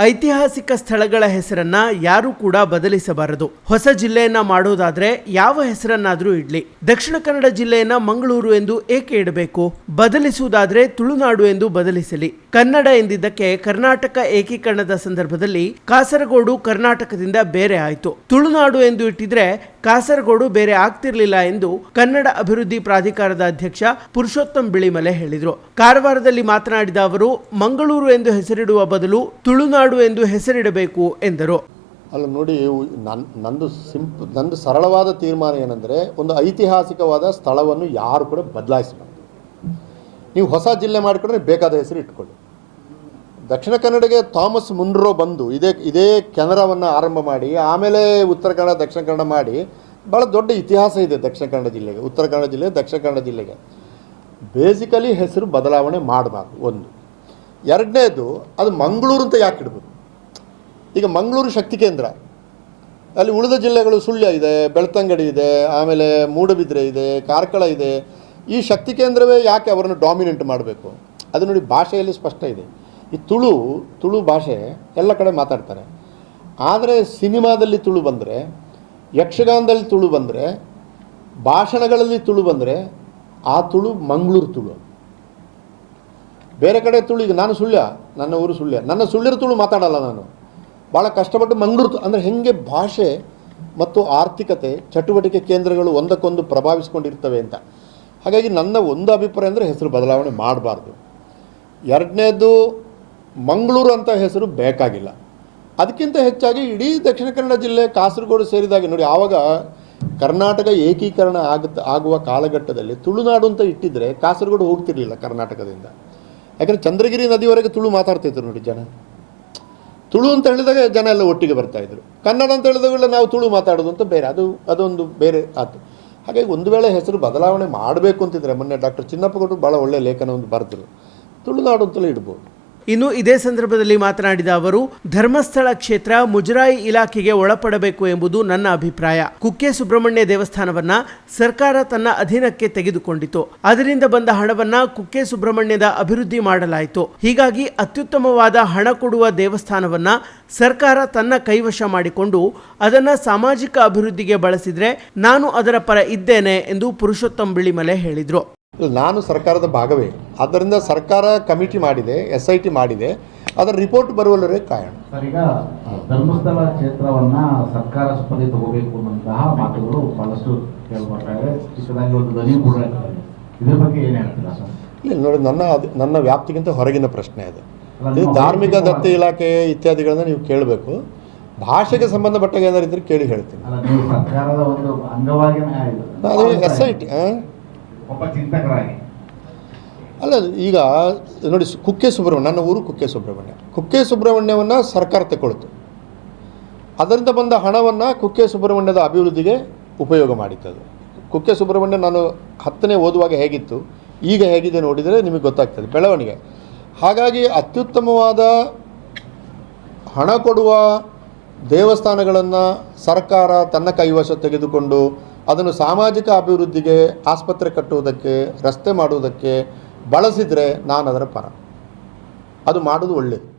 ಐತಿಹಾಸಿಕ ಸ್ಥಳಗಳ ಹೆಸರನ್ನ ಯಾರು ಕೂಡ ಬದಲಿಸಬಾರದು. ಹೊಸ ಜಿಲ್ಲೆಯನ್ನ ಮಾಡೋದಾದ್ರೆ ಯಾವ ಹೆಸರನ್ನಾದ್ರೂ ಇಡ್ಲಿ. ದಕ್ಷಿಣ ಕನ್ನಡ ಜಿಲ್ಲೆಯನ್ನ ಮಂಗಳೂರು ಎಂದು ಏಕೆ ಇಡಬೇಕು? ಬದಲಿಸುವುದಾದ್ರೆ ತುಳುನಾಡು ಎಂದು ಬದಲಿಸಲಿ. ಕನ್ನಡ ಎಂದಿದ್ದಕ್ಕೆ ಕರ್ನಾಟಕ ಏಕೀಕರಣದ ಸಂದರ್ಭದಲ್ಲಿ ಕಾಸರಗೋಡು ಕರ್ನಾಟಕದಿಂದ ಬೇರೆ ಆಯಿತು. ತುಳುನಾಡು ಎಂದು ಇಟ್ಟಿದ್ರೆ ಕಾಸರಗೋಡು ಬೇರೆ ಆಗ್ತಿರ್ಲಿಲ್ಲ ಎಂದು ಕನ್ನಡ ಅಭಿವೃದ್ಧಿ ಪ್ರಾಧಿಕಾರದ ಅಧ್ಯಕ್ಷ ಪುರುಷೋತ್ತಮ್ ಬಿಳಿಮಲೆ ಹೇಳಿದರು. ಕಾರವಾರದಲ್ಲಿ ಮಾತನಾಡಿದ ಅವರು, ಮಂಗಳೂರು ಎಂದು ಹೆಸರಿಡುವ ಬದಲು ತುಳುನಾಡು ಎಂದು ಹೆಸರಿಡಬೇಕು ಎಂದರು. ಅಲ್ಲ ನೋಡಿ ನನ್ನ ನಂದು ಸಿಂಪ್, ನಂದು ಸರಳವಾದ ತೀರ್ಮಾನ ಏನಂದರೆ, ಒಂದು ಐತಿಹಾಸಿಕವಾದ ಸ್ಥಳವನ್ನು ಯಾರು ಕೂಡ ಬದಲಾಯಿಸಬಾರ್ದು. ನೀವು ಹೊಸ ಜಿಲ್ಲೆ ಮಾಡಿಕೊಂಡ್ರೆ ಬೇಕಾದ ಹೆಸರು ಇಟ್ಕೊಳ್ಳಿ. ದಕ್ಷಿಣ ಕನ್ನಡಗೆ ಥಾಮಸ್ ಮುನ್ರೋ ಬಂದು ಇದೇ ಇದೇ ಕೆನರಾವನ್ನು ಆರಂಭ ಮಾಡಿ, ಆಮೇಲೆ ಉತ್ತರ ಕನ್ನಡ, ದಕ್ಷಿಣ ಕನ್ನಡ ಮಾಡಿ ಭಾಳ ದೊಡ್ಡ ಇತಿಹಾಸ ಇದೆ ದಕ್ಷಿಣ ಕನ್ನಡ ಜಿಲ್ಲೆಗೆ, ಉತ್ತರ ಕನ್ನಡ ಜಿಲ್ಲೆ, ದಕ್ಷಿಣ ಕನ್ನಡ ಜಿಲ್ಲೆಗೆ. ಬೇಸಿಕಲಿ ಹೆಸರು ಬದಲಾವಣೆ ಮಾಡಬಾರ್ದು, ಒಂದು. ಎರಡನೇದು ಅದು ಮಂಗಳೂರು ಅಂತ ಯಾಕೆ ಇಡ್ಬೋದು? ಈಗ ಮಂಗಳೂರು ಶಕ್ತಿ ಕೇಂದ್ರ. ಅಲ್ಲಿ ಉಳಿದ ಜಿಲ್ಲೆಗಳು ಸುಳ್ಯ ಇದೆ, ಬೆಳ್ತಂಗಡಿ ಇದೆ, ಆಮೇಲೆ ಮೂಡಬಿದ್ರೆ ಇದೆ, ಕಾರ್ಕಳ ಇದೆ. ಈ ಶಕ್ತಿ ಕೇಂದ್ರವೇ ಯಾಕೆ ಅವರನ್ನು ಡಾಮಿನೆಂಟ್ ಮಾಡಬೇಕು? ಅದು ನೋಡಿ ಭಾಷೆಯಲ್ಲಿ ಸ್ಪಷ್ಟ ಇದೆ. ಈ ತುಳು ತುಳು ಭಾಷೆ ಎಲ್ಲ ಕಡೆ ಮಾತಾಡ್ತಾರೆ. ಆದರೆ ಸಿನಿಮಾದಲ್ಲಿ ತುಳು ಬಂದರೆ, ಯಕ್ಷಗಾನದಲ್ಲಿ ತುಳು ಬಂದರೆ, ಭಾಷಣಗಳಲ್ಲಿ ತುಳು ಬಂದರೆ, ಆ ತುಳು ಮಂಗಳೂರು ತುಳು. ಬೇರೆ ಕಡೆ ತುಳು, ಈಗ ನಾನು ಸುಳ್ಯ, ನನ್ನ ಊರು ಸುಳ್ಯ. ನನ್ನ ಸುಳ್ಳಿರ ತುಳು ಮಾತಾಡಲ್ಲ ನಾನು. ಭಾಳ ಕಷ್ಟಪಟ್ಟು ಮಂಗಳೂರು ಅಂದರೆ ಹೆಂಗೆ ಭಾಷೆ ಮತ್ತು ಆರ್ಥಿಕತೆ, ಚಟುವಟಿಕೆ ಕೇಂದ್ರಗಳು ಒಂದಕ್ಕೊಂದು ಪ್ರಭಾವಿಸ್ಕೊಂಡಿರ್ತವೆ ಅಂತ. ಹಾಗಾಗಿ ನನ್ನ ಒಂದು ಅಭಿಪ್ರಾಯ ಅಂದರೆ ಹೆಸರು ಬದಲಾವಣೆ ಮಾಡಬಾರ್ದು. ಎರಡನೇದು, ಮಂಗಳೂರು ಅಂತ ಹೆಸರು ಬೇಕಾಗಿಲ್ಲ. ಅದಕ್ಕಿಂತ ಹೆಚ್ಚಾಗಿ ಇಡೀ ದಕ್ಷಿಣ ಕನ್ನಡ ಜಿಲ್ಲೆ ಕಾಸರಗೋಡು ಸೇರಿದಾಗ. ನೋಡಿ, ಆವಾಗ ಕರ್ನಾಟಕ ಏಕೀಕರಣ ಆಗುತ್ತ ಆಗುವ ಕಾಲಘಟ್ಟದಲ್ಲಿ ತುಳುನಾಡು ಅಂತ ಇಟ್ಟಿದ್ದರೆ ಕಾಸರಗೋಡು ಹೋಗ್ತಿರಲಿಲ್ಲ ಕರ್ನಾಟಕದಿಂದ. ಯಾಕಂದರೆ ಚಂದ್ರಗಿರಿ ನದಿವರೆಗೆ ತುಳು ಮಾತಾಡ್ತಿದ್ರು ನೋಡಿ ಜನ. ತುಳು ಅಂತ ಹೇಳಿದಾಗ ಜನ ಎಲ್ಲ ಒಟ್ಟಿಗೆ ಬರ್ತಾ ಇದ್ರು. ಕನ್ನಡ ಅಂತ ಹೇಳಿದಾಗೆಲ್ಲ ನಾವು ತುಳು ಮಾತಾಡೋದು ಅಂತ ಬೇರೆ, ಅದು, ಅದೊಂದು ಬೇರೆ ಆತು. ಹಾಗಾಗಿ ಒಂದು ವೇಳೆ ಹೆಸರು ಬದಲಾವಣೆ ಮಾಡಬೇಕು ಅಂತಿದ್ರೆ ಮೊನ್ನೆ ಡಾಕ್ಟರ್ ಚಿನ್ನಪ್ಪಗೌಡರು ಭಾಳ ಒಳ್ಳೆಯ ಲೇಖನ ಒಂದು ಬರೆದರು. ತುಳುನಾಡು ಅಂತಲೇ ಇಡ್ಬೋದು. ಇನ್ನು ಇದೇ ಸಂದರ್ಭದಲ್ಲಿ ಮಾತನಾಡಿದ ಅವರು, ಧರ್ಮಸ್ಥಳ ಕ್ಷೇತ್ರ ಮುಜರಾಯಿ ಇಲಾಖೆಗೆ ಒಳಪಡಬೇಕು ಎಂಬುದು ನನ್ನ ಅಭಿಪ್ರಾಯ. ಕುಕ್ಕೆ ಸುಬ್ರಹ್ಮಣ್ಯ ದೇವಸ್ಥಾನವನ್ನ ಸರ್ಕಾರ ತನ್ನ ಅಧೀನಕ್ಕೆ ತೆಗೆದುಕೊಂಡಿತು. ಅದರಿಂದ ಬಂದ ಹಣವನ್ನ ಕುಕ್ಕೆ ಸುಬ್ರಹ್ಮಣ್ಯದ ಅಭಿವೃದ್ಧಿ ಮಾಡಲಾಯಿತು. ಹೀಗಾಗಿ ಅತ್ಯುತ್ತಮವಾದ ಹಣ ಕೊಡುವ ದೇವಸ್ಥಾನವನ್ನ ಸರ್ಕಾರ ತನ್ನ ಕೈವಶ ಮಾಡಿಕೊಂಡು ಅದನ್ನ ಸಾಮಾಜಿಕ ಅಭಿವೃದ್ಧಿಗೆ ಬಳಸಿದ್ರೆ ನಾನು ಅದರ ಪರ ಇದ್ದೇನೆ ಎಂದು ಪುರುಷೋತ್ತಮ್ ಬಿಳಿಮಲೆ ಹೇಳಿದರು. ನಾನು ಸರ್ಕಾರದ ಭಾಗವೇ. ಆದ್ದರಿಂದ ಸರ್ಕಾರ ಕಮಿಟಿ ಮಾಡಿದೆ ಎಸ್ ಐ ಟಿ ಮಾಡಿದೆ. ಅದರ ರಿಪೋರ್ಟ್ ಬರುವಲ್ಲರೇ ಕಾರಣ. ಸರ್ ಈಗ ಧರ್ಮಸ್ಥಳ ಕ್ಷೇತ್ರವನ್ನ ಸರ್ಕಾರ ಸ್ಪರ್ಧೆ ತಗೋಬೇಕು ಅನ್ನುವಂತಹ ಮಾತುಗಳು ಬಹಳಷ್ಟು ಕೇಳ್ಬರ್ತಾ ಇದೆ. ಚಿಕ್ಕದಾಗಿ ಒಂದು ಧ್ವನಿ ಕೂಡ ಇದೆ. ಇದ್ರ ಬಗ್ಗೆ ಏನು ಹೇಳ್ತೀರಾ ಸರ್? ಇಲ್ಲ ನೋಡಿ ನನ್ನ ಅದು ನನ್ನ ವ್ಯಾಪ್ತಿಗಿಂತ ಹೊರಗಿನ ಪ್ರಶ್ನೆ ಅದು. ಇದು ಧಾರ್ಮಿಕ ದತ್ತಿ ಇಲಾಖೆ ಇತ್ಯಾದಿಗಳನ್ನ ನೀವು ಕೇಳಬೇಕು. ಭಾಷೆಗೆ ಸಂಬಂಧಪಟ್ಟಾಗ ಏನಾರು ಇದ್ರೆ ಕೇಳಿ ಹೇಳ್ತೀನಿ. ಅಲ್ಲ ನೀವು ಸರ್ಕಾರದ ಒಂದು ಅಂಗವಾಗಿನೇ ಇದು. ಅದು ಎಸ್ ಐ ಟಿ ಒಬ್ಬ ಚಿಂತಕರಾಗಿ. ಅಲ್ಲ, ಈಗ ನೋಡಿ ಕುಕ್ಕೆ ಸುಬ್ರಹ್ಮಣ್ಯ ನನ್ನ ಊರು ಕುಕ್ಕೆ ಸುಬ್ರಹ್ಮಣ್ಯ ಕುಕ್ಕೆ ಸುಬ್ರಹ್ಮಣ್ಯವನ್ನು ಸರ್ಕಾರ ತಗೊಳ್ತು ಅದರಿಂದ ಬಂದ ಹಣವನ್ನು ಕುಕ್ಕೆ ಸುಬ್ರಹ್ಮಣ್ಯದ ಅಭಿವೃದ್ಧಿಗೆ ಉಪಯೋಗ ಮಾಡಿತ್ತದು ಕುಕ್ಕೆ ಸುಬ್ರಹ್ಮಣ್ಯ ನಾನು ಹತ್ತನೇ ಓದುವಾಗ ಹೇಗಿತ್ತು, ಈಗ ಹೇಗಿದೆ ನೋಡಿದರೆ ನಿಮಗೆ ಗೊತ್ತಾಗ್ತದೆ, ಬೆಳವಣಿಗೆ. ಹಾಗಾಗಿ ಅತ್ಯುತ್ತಮವಾದ ಹಣ ಕೊಡುವ ದೇವಸ್ಥಾನಗಳನ್ನು ಸರ್ಕಾರ ತನ್ನ ಕೈವಶ ತೆಗೆದುಕೊಂಡು ಅದನ್ನು ಸಾಮಾಜಿಕ ಅಭಿವೃದ್ಧಿಗೆ ಆಸ್ಪತ್ರೆ ಕಟ್ಟುವುದಕ್ಕೆ ರಸ್ತೆ ಮಾಡುವುದಕ್ಕೆ ಬಳಸಿದರೆ ನಾನು ಅದರ ಪರ. ಅದು ಮಾಡೋದು ಒಳ್ಳೆಯದು